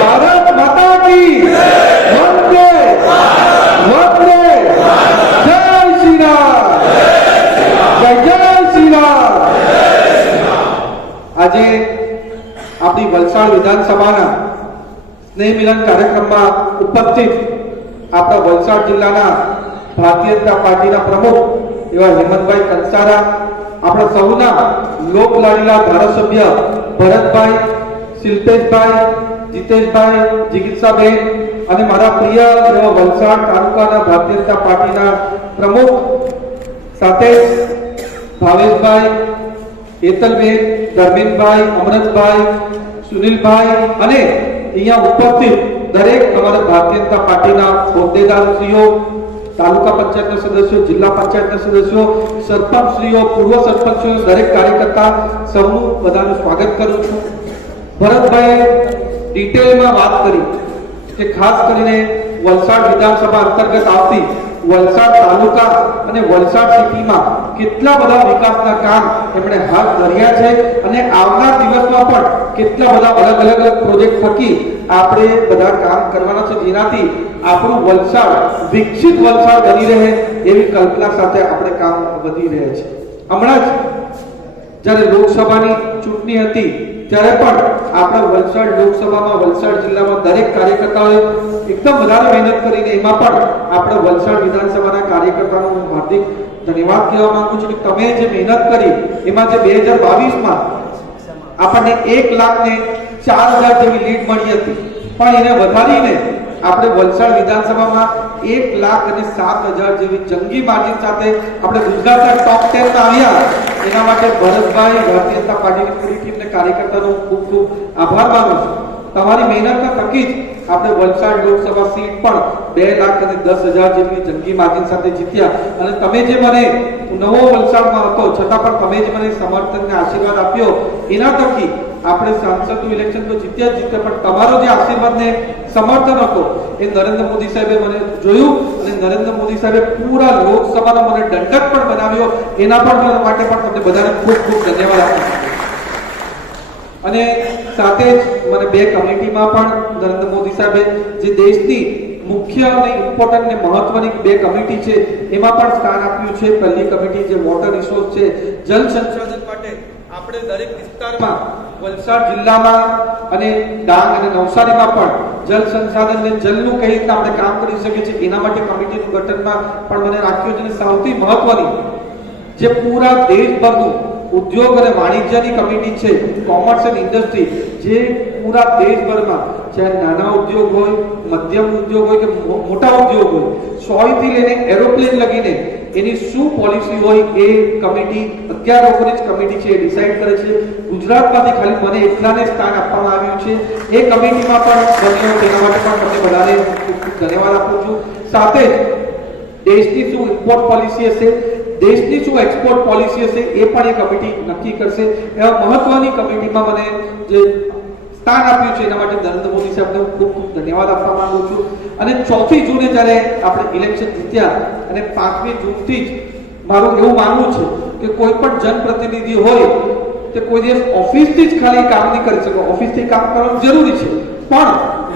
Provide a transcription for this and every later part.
ભારત માતા કી વંદે વંદે જય શ્રી રામ. જય શ્રી રામ. આજે આપણી વલસાડ વિધાનસભાના સ્નેહ મિલન કાર્યક્રમમાં ઉપસ્થિત આપણા વલસાડ જિલ્લાના ભારતીય જનતા પાર્ટીના પ્રમુખ એવા હેમંતભાઈ કંસારા, આપણા સૌના લોકલાડીલા ધારાસભ્ય ભરતભાઈ, શિલ્પેશભાઈ જીતેશભાઈ જિગીત્સાબેન અને મારા પ્રિય એવા વલસાડ તાલુકાના ભારતીય જનતા પાર્ટીના પ્રમુખ સાથે ભાવેશભાઈ હેતલબેન ધર્મેન્દ્રભાઈ અમરતભાઈ, સુનિલભાઈ અને અહીંયા ઉપસ્થિત દરેક અમારા ભારતીય જનતા પાર્ટીના હોદ્દેદારશ્રીઓ, તાલુકા પંચાયતના સદસ્યો, જિલ્લા પંચાયતના સદસ્યો, સરપંચશ્રીઓ, પૂર્વ સરપંચશ્રીઓ, દરેક કાર્યકર્તા સૌનું બધાનું સ્વાગત કરું છું. ભરતભાઈએ ડિટેલમાં વાત કરી કે ખાસ કરીને વલસાડ વિધાનસભા અંતર્ગત આવતી વલસાડ તાલુકા અને વલસાડ સિટીમાં કેટલા બધા વિકાસના કામ એમણે હાથ ધર્યા છે અને આવનાર દિવસમાં પણ કેટલા બધા અલગ અલગ અલગ પ્રોજેક્ટ થકી આપણે બધા કામ કરવાના છે. જેનાથી આપણું વલસાડ વિકસિત વલસાડ બની રહે એવી કલ્પના સાથે આપણે કામ વધી રહ્યા છે હમણાં જ જ્યારે લોકસભાની ચૂંટણી હતી ત્યારે પણ આપણા વલસાડ લોકસભામાં, વલસાડ જિલ્લામાં દરેક કાર્યકર્તાઓએ એકદમ વધારે મહેનત કરીને એમાં પણ આપણા વલસાડ વિધાનસભાના કાર્યકર્તાનો હું હાર્દિક ધન્યવાદ કહેવા માંગુ છું કે તમે જે મહેનત કરી, એમાં જે બે હજાર બાવીસમાં આપણને એક લાખ ને ચાર હજાર જેવી લીડ મળી હતી. પણ એને વધારીને આપણે વલસાડ વિધાનસભામાં એક લાખ અને સાત હજાર જેવી જંગી માર્જિન સાથે આપણે ગુજરાતના ટોપ ટેન આવ્યા. એના માટે ભરતભાઈ ભારતીય જનતા પાર્ટીની પૂરી ટીમને કાર્યકર્તાનો ખૂબ ખૂબ આભાર માનું છું. તમારી મહેનતના થકી જ આપણે વલસાડ લોકસભા સીટ પણ બે લાખ અને દસ હજાર જેટલી જંગી માર્જિન સાથે જીત્યા. અને તમે જે મને નવો વલસાડમાં હતો, છતાં પણ તમે જે મને સમર્થન આશીર્વાદ આપ્યો, એના થકી આપણે સાંસદનું ઇલેક્શન તો જીત્યા જ જીત્યા, પણ તમારો જે આશીર્વાદ ને સમર્થન હતો, એ નરેન્દ્ર મોદી સાહેબે મને જોયું અને નરેન્દ્ર મોદી સાહેબે પૂરા લોકસભાનો મને દંડક પણ બનાવ્યો. એના પણ માટે પણ તમને બધાને ખૂબ ખૂબ ધન્યવાદ આપું અને સાથે જ મને બે કમિટીમાં પણ નરેન્દ્ર મોદી સાહેબે, જે દેશની મુખ્ય અને ઇમ્પોર્ટન્ટ ને મહત્વની બે કમિટી છે, એમાં પણ સ્થાન આપ્યું છે. પહેલી કમિટી જે વોટર રિસોર્સ છે, જલ સંશોધન માટે આપણે દરેક વિસ્તારમાં વલસાડ જિલ્લામાં અને ડાંગ અને નવસારીમાં પણ જલ સંસાધન ને જલનું કઈ રીતે આપણે કામ કરી શકીએ છીએ એના માટે કમિટીનું ગઠનમાં પણ મને રાખ્યું છે અને સૌથી મહત્વની જે પૂરા દેશભરનું ઉદ્યોગ અને વાણિજ્યની કમિટી છે, કોમર્સ એન્ડ ઇન્ડસ્ટ્રી, જે પૂરા દેશભરમાં ચાહે નાના ઉદ્યોગ હોય, મધ્યમ ઉદ્યોગ હોય કે મોટા ઉદ્યોગ હોય, સોયથી લઈને એરોપ્લેન લગીને એની શું પોલિસી હોય એ કમિટી અગિયાર લોકોની જ કમિટી છે, એ ડિસાઇડ કરે છે. ગુજરાતમાંથી ખાલી મને એકલાને સ્થાન આપવામાં આવ્યું છે. એ કમિટીમાં પણ બન્યો, તેના માટે પણ તમને બધાને ધન્યવાદ આપું છું. સાથે જ દેશની શું ઇમ્પોર્ટ પોલિસી હશે, દેશની શું એક્સપોર્ટ પોલિસી હશે, એ પણ એ કમિટી નક્કી કરશે. એવા મહત્વની કમિટીમાં મને જે સ્થાન આપ્યું છે, એના માટે નરેન્દ્ર મોદી સાહેબને હું ખૂબ ખૂબ ધન્યવાદ આપવા માંગુ છું. અને ચોથી જૂને જ્યારે આપણે ઇલેક્શન જીત્યા અને પાંચમી જૂનથી જ મારું એવું માનવું છે કે કોઈ પણ જનપ્રતિનિધિ હોય તે કોઈ દિવસ ઓફિસથી જ ખાલી કામ નહીં કરી શકે. ઓફિસથી કામ કરવાનું જરૂરી છે. પણ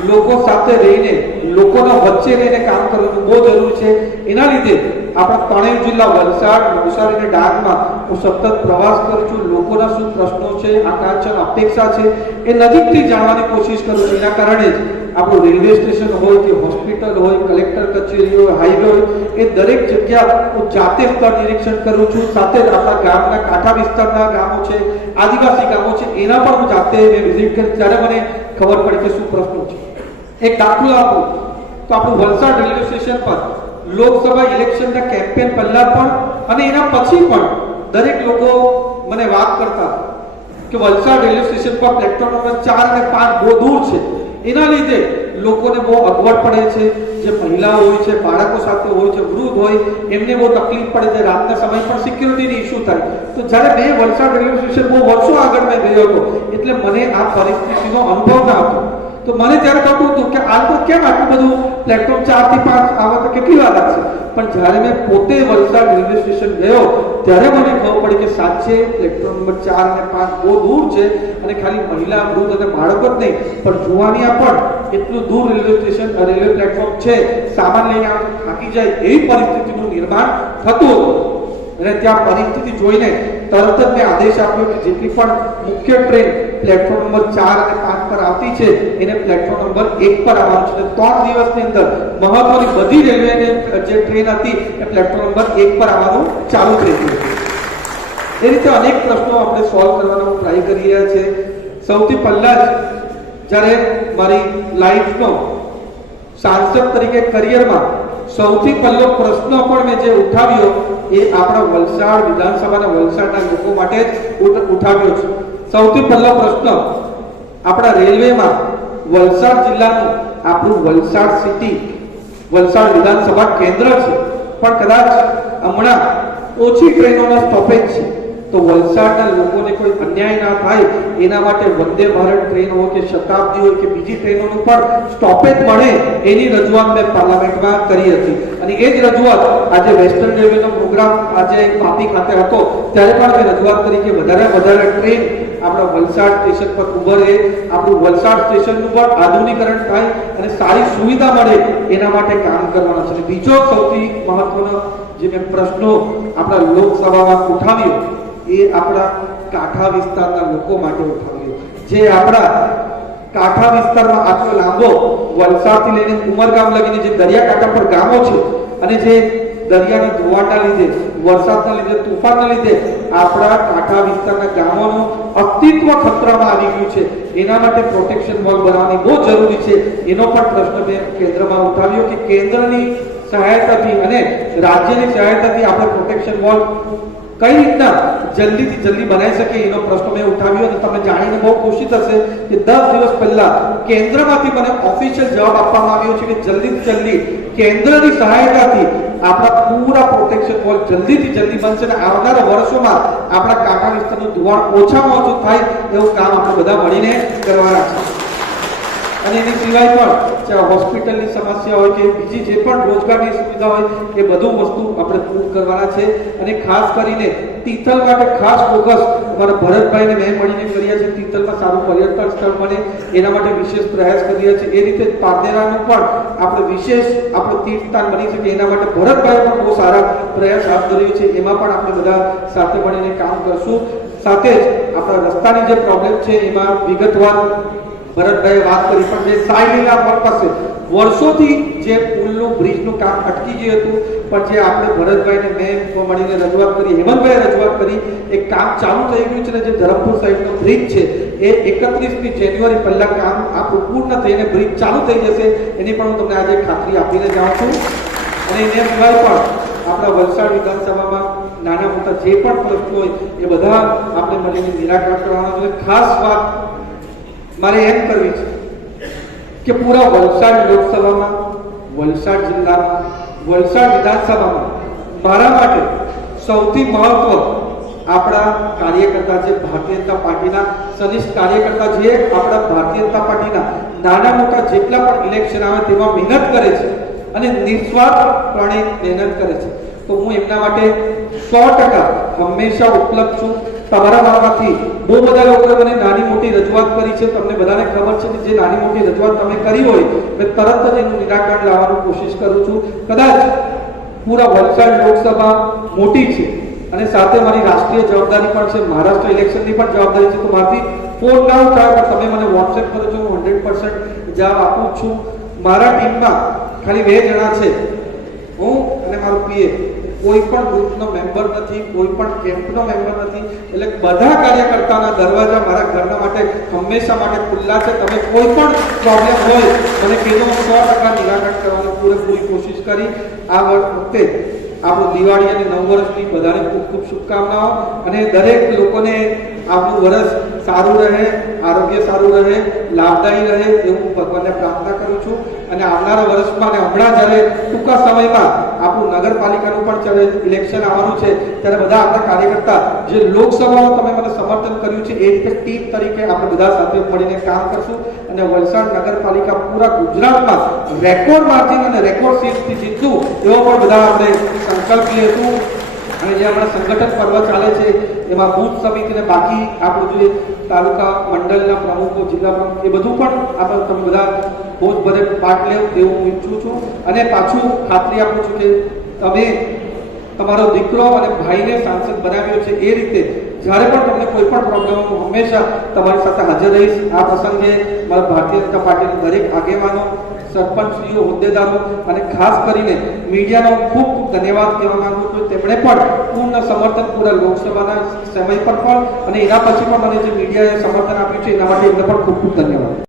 લોકો સાથે રહીને, લોકોના વચ્ચે રહીને કામ કરવાનું બહુ જરૂરી છે. એના લીધે આપણા ત્રણેય જિલ્લા વલસાડ, નવસારી અને ડાંગમાં હું સતત પ્રવાસ કરું છું. લોકોના શું પ્રશ્નો છે આકાંક્ષા અપેક્ષા છે, એ નજીકથી જાણવાની કોશિશ કરું છું. એના કારણે જ આપણું રેલવે સ્ટેશન હોય કે હોસ્પિટલ હોય, કલેક્ટર કચેરી હોય હાઈવે હોય, એ દરેક જગ્યા હું જાતે સ્થળ નિરીક્ષણ કરું છું. સાથે જ આપણા ગામના કાંઠા વિસ્તારના ગામો છે, આદિવાસી ગામો છે, એના પણ હું જાતે વિઝિટ કરી ત્યારે મને ખબર પડી કે શું પ્રશ્નો છે. એક દાખલો આપું. તો આપણું વલસાડ રેલવે સ્ટેશન પર લોકસભા ઇલેક્શનના કેમ્પેન પહેલા પણ અને એના પછી પણ દરેક લોકો મને વાત કરતા કે વલસાડ રેલવે સ્ટેશન પર પ્લેટફોર્મ નંબર ચાર અને પાંચ બહુ દૂર છે. એના લીધે લોકોને બહુ અગવડ પડે છે. જે મહિલાઓ હોય છે, બાળકો સાથે હોય છે, વૃદ્ધ હોય, એમને બહુ તકલીફ પડે છે. રાતના સમય પણ સિક્યુરિટીની ઇસ્યુ થાય. તો જ્યારે મેં વલસાડ રેલવે સ્ટેશન બહુ વર્ષો આગળ મેં ગયો હતો, એટલે મને આ પરિસ્થિતિનો અનુભવ ના હતો. તો મને ત્યારે થતું હતું કે આ તો કેમ આટલું બધું પ્લેટફોર્મ ચારથી પાંચ આવા તો કેટલી વાર લાગશે? પણ જ્યારે મેં પોતે વલસાડ રેલવે સ્ટેશન ગયો, ત્યારે મને ખબર પડી કે સાચે પ્લેટફોર્મ નંબર ચાર અને પાંચ બહુ દૂર છે અને ખાલી મહિલા, વૃદ્ધ અને બાળકો જ નહીં. પણ જુવાનિયા પણ એટલું દૂર રેલવે સ્ટેશન રેલવે પ્લેટફોર્મ છે સામાન લઈને આવે થાકી જાય એવી પરિસ્થિતિનું નિર્માણ થતું હતું. અને ત્યાં પરિસ્થિતિ જોઈને તરત જ મેં આદેશ આપ્યો કે જેટલી પણ મુખ્ય ટ્રેન પ્લેટફોર્મ નંબર ચાર અને પાંચ પર આવતી છે, એને પ્લેટફોર્મ નંબર એક પર આવવાનું છે. ત્રણ દિવસની અંદર મહત્વની બધી રેલવેની જે ટ્રેન હતી, એ પ્લેટફોર્મ નંબર એક પર આવવાનું ચાલુ થઈ ગયું એ રીતે અનેક પ્રશ્નો આપણે સોલ્વ કરવાનો ટ્રાય કરી રહ્યા છે. સૌથી પહેલા જ જ્યારે મારી લાઈફનો સાંસદ તરીકે કરિયરમાં સૌથી પહેલો પ્રશ્ન પણ મેં જે ઉઠાવ્યો એ આપણા વલસાડ વિધાનસભાના વલસાડના લોકો માટે જ ઉઠ- ઉઠાવ્યો છે. સૌથી પહેલો પ્રશ્ન, આપણા રેલવેમાં વલસાડ જિલ્લાનું આપણું વલસાડ સિટી, વલસાડ વિધાનસભા કેન્દ્ર છે. પણ કદાચ હમણાં ઓછી ટ્રેનોના સ્ટોપેજ છે. તો વલસાડના લોકોને કોઈ અન્યાય ના થાય, એના માટે વંદે ભારત ટ્રેન હોય કે શતાબ્દી હોય કે બીજી ટ્રેનોનું પણ સ્ટોપેજ મળે એની રજૂઆત મેં પાર્લામેન્ટમાં કરી હતી. અને એ જ રજૂઆત આજે વેસ્ટર્ન રેલવેનો પ્રોગ્રામ આજે પાપી ખાતે હતો, ત્યારે પણ મેં રજૂઆત કરી કે વધારે વધારે ટ્રેન આપણા વલસાડ સ્ટેશન પર ઉભર આપણું વલસાડ સ્ટેશનનું પણ આધુનિકરણ થાય અને સારી સુવિધા મળે એના માટે કામ કરવાના છે. બીજો સૌથી મહત્વનો જે મેં પ્રશ્નો આપણા લોકસભામાં ઉઠાવ્યો એ આપણા કાંઠા વિસ્તારના લોકો માટે ઉઠાવ્યું. જે આપણા કાંઠા વિસ્તારમાં આટલો લાંબો વલસાડથી લઈને ઉમરગામ લગીને જે દરિયાકાંઠા પર ગામો છે અને જે દરિયાના ધોવાણના લીધે, વરસાદના લીધે, તુફાનના લીધે આપણા કાંઠા વિસ્તારના ગામોનું અસ્તિત્વ ખતરામાં આવી ગયું છે. એના માટે પ્રોટેક્શન વોલ બનાવવાની બહુ જરૂરી છે. એનો પણ પ્રશ્ન મેં કેન્દ્રમાં ઉઠાવ્યો કે કેન્દ્રની સહાયતાથી અને રાજ્યની સહાયતાથી આપણે પ્રોટેક્શન વોલ કઈ રીતના જલ્દીથી જલ્દી બનાવી શકે એનો પ્રશ્ન મેં ઉઠાવ્યો અને તમને જાણીને બહુ ખુશી થશે કે દસ દિવસ પહેલા કેન્દ્રમાંથી મને ઓફિશિયલ જવાબ આપવામાં આવ્યો છે કે જલ્દીથી જલ્દી કેન્દ્રની સહાયતાથી આપણા પૂરા પ્રોટેક્શન વોલ જલ્દીથી જલ્દી બનશે અને આવનારા વર્ષોમાં આપણા કાંઠા વિસ્તારનું ધોવાણ ઓછામાં ઓછું થાય એવું કામ આપણે બધા મળીને કરવાના છે. અને એની સિવાય પણ ચાહે હોસ્પિટલની સમસ્યા હોય કે બીજી જે પણ રોજગારની સુવિધા હોય, એ બધું વસ્તુ આપણે પૂરું કરવાના છે. અને ખાસ કરીને તિથલ માટે ખાસ ફોકસ અમારા ભરતભાઈને મેં મળીને કર્યા છે. તિથલમાં સારું પર્યટન સ્થળ બને એના માટે વિશેષ પ્રયાસ કરી રહ્યા છે એ રીતે પારનેરાનું પણ આપણે વિશેષ આપણું તીર્થસ્થાન બની શકે, એના માટે ભરતભાઈ પણ બહુ સારા પ્રયાસ હાથ ધર્યો છે. એમાં પણ આપણે બધા સાથે મળીને કામ કરશું. સાથે જ આપણા રસ્તાની જે પ્રોબ્લેમ છે, એમાં વિગતવાર ભરતભાઈએ વાત કરી, પણ જે સાયલીના પર વર્ષોથી જે પુલનું, બ્રિજનું કામ અટકી ગયું હતું, પણ જે આપણે ભરતભાઈને મેં મળીને રજૂઆત કરી, હેમંતભાઈએ રજૂઆત કરી એ કામ ચાલુ થઈ ગયું છે ને, જે ધરમપુર સાઈડનો બ્રિજ છે, એ એકત્રીસમી જાન્યુઆરી પહેલાં કામ આપણું પૂર્ણ થઈને બ્રિજ ચાલુ થઈ જશે, એની પણ હું તમને આજે ખાતરી આપીને જાઉં છું. અને એને સિવાય પણ આપણા વલસાડ વિધાનસભામાં નાના મોટા જે પણ પ્રશ્નો હોય, એ બધા આપણે મળીને નિરાકરણ કરવાના છે. ખાસ વાત મારે એમ કરવી છે કે પૂરા વલસાડ લોકસભામાં, વલસાડ જિલ્લામાં, વલસાડ વિધાનસભામાં મારા માટે સૌથી મહત્વ આપણા કાર્યકર્તા છે, ભારતીય જનતા પાર્ટીના સનિષ્ઠ કાર્યકર્તા છે આપણા ભારતીય જનતા પાર્ટીના નાના મોટા જેટલા પણ ઇલેક્શન આવે તેમાં મહેનત કરે છે અને નિસ્વાર્થપણે મહેનત કરે છે. તો હું એમના માટે સો ટકા હંમેશા ઉપલબ્ધ છું. તમારા મારફતથી બહુ બધા લોકોએ મને નાની મોટી રજૂઆત કરી છે. તમને બધાને ખબર છે કે જે નાની મોટી રજૂઆત તમે કરી હોય, મેં તરત જ એનું નિરાકરણ લાવવાની કોશિશ કરું છું. કદાચ પૂરા વલસાડ લોકસભા મોટી છે અને સાથે મારી રાષ્ટ્રીય જવાબદારી પણ છે, મહારાષ્ટ્ર ઇલેક્શનની પણ જવાબદારી છે. તો મારાથી ફોન ના ઉઠાવે, પણ તમે મને વોટ્સએપ કરો છો, હું હંડ્રેડ પર્સન્ટ જવાબ આપું છું. મારા ટીમમાં ખાલી બે જણા છે. હું અને મારું પીએ કોઈ પણ ગ્રુપનો મેમ્બર નથી, કોઈ પણ કેમ્પનો મેમ્બર નથી. એટલે બધા કાર્યકર્તાના દરવાજા મારા ઘરના માટે હંમેશા માટે ખુલ્લા છે. તમે કોઈ પણ પ્રોબ્લેમ હોય, મને તેનો સો ટકા નિરાકરણ કરવાની પૂરેપૂરી કોશિશ કરી. આ વખતે આપણું દિવાળી અને નવ વર્ષની બધાને ખૂબ ખૂબ શુભકામનાઓ. અને દરેક લોકોને આપનું વર્ષ સારું રહે આરોગ્ય સારું રહે લાભદાયી રહે એવું ભગવાનને પ્રાર્થના કરું છું. અને આવનારા વર્ષમાં અને હમણાં જ્યારે ટૂંકા સમયમાં આપણું નગરપાલિકાનું પણ જ્યારે ઇલેક્શન આવવાનું છે, ત્યારે બધા આપણા કાર્યકર્તા જે લોકસભામાં તમે મને સમર્થન કર્યું છે, એ રીતે ટીમ તરીકે આપણે બધા સાથે મળીને કામ કરશું. અને વલસાડ નગરપાલિકા પૂરા ગુજરાતમાં રેકોર્ડ માર્જિન અને રેકોર્ડ સીટથી જીતશું, એવો પણ બધા આપણે સંકલ્પ લઈશું. અને જે હમણાં સંગઠન પર્વ ચાલે છે, એમાં બુથ સમિતિ અને બાકી આપણું જે તાલુકા મંડળના પ્રમુખો, જિલ્લા પ્રમુખ, એ બધું પણ આપણે તમે બધા બહુ જ બધે પાર્ટ લેવ એવું હું ઈચ્છું છું. અને પાછું ખાતરી આપું છું કે તમે તમારો દીકરો અને ભાઈને સાંસદ બનાવ્યો છે, એ રીતે જ્યારે પણ તમને કોઈ પણ પ્રોબ્લેમ હું હંમેશા તમારી સાથે હાજર રહીશ. આ પ્રસંગે મારા ભારતીય જનતા પાર્ટીના દરેક આગેવાનો, સરપંચશ્રીઓ, હોદ્દેદારો અને ખાસ કરીને મીડિયાનો ખૂબ ખૂબ ધન્યવાદ કહેવા માંગુ છું. તેમણે પણ પૂર્ણ સમર્થન પૂરા લોકસભાના સમય પર પણ અને એના પછી પણ મને જે મીડિયાએ સમર્થન આપ્યું છે, એના માટે એમને પણ ખૂબ ખૂબ ધન્યવાદ.